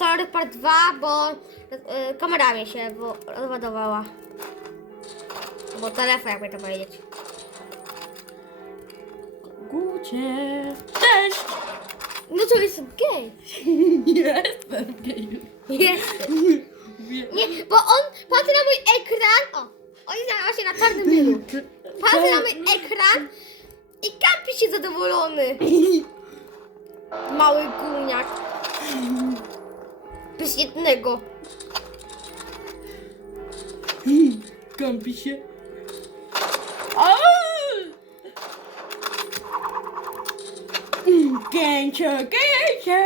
sorry part 2, bo y, kamera mi się bo, rozładowała. Bo telefon, jakby to powiedzieć. Gucie. Cześć! No to jestem gej. Jestem geju. Jestem. Nie, bo on patrzy na mój ekran. O, on jest właśnie na czarnym mylu. Patrzy na mój ekran i kampi się zadowolony. Mały gówniak. Bez jednego. Kąpi się. Gęcio, gęcio!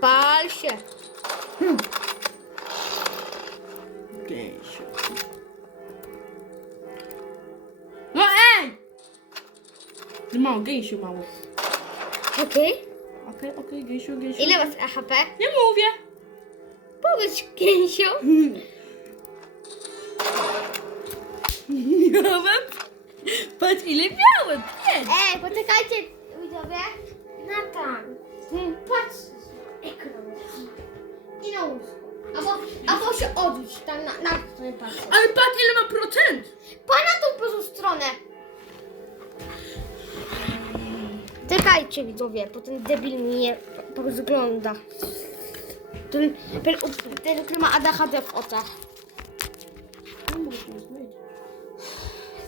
Pal się. Gęsio. No ej! Gęsiu mało. Okej. Okej, okej, gęsiu, gęsiu. Ile masz HP? Nie mówię. Powiedz, Kięsiu. Miałem? Patrz ile miałem, pięć. Ej, poczekajcie, widzowie. Natan, ty patrz na ekran. I na łóżko. Albo, albo się odwróć, tam na, na to nie patrz. Ale patrz ile ma procent. Czekajcie widzowie, bo ten debil mnie rozgląda. Ten, ten, ten, który ma ADHD w oczach.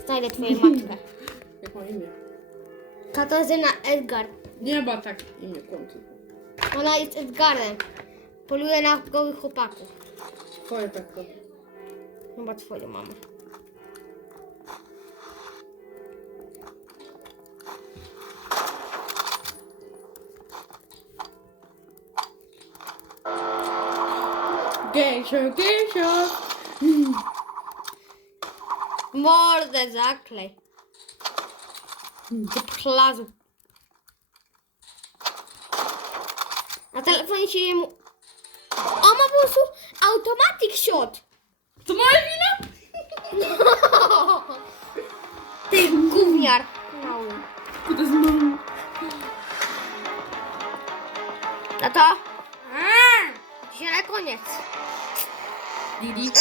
Znajdę twoją matkę. Jak ma imię? Katarzyna Edgar. Nie ma tak imię kąty. Ona jest Edgarem. Poluje na gołych chłopaków. Twoje tak to. Chyba twoją mamę. Gęsio, gęsio. Mordę zaklej. Ty plazu. Na telefonie się jemu... O, ma po prostu automatic shot. To moja wina? Ty gówniar. No. To jest mam. Tato. Dzisiaj J'ai la grenette. Lily?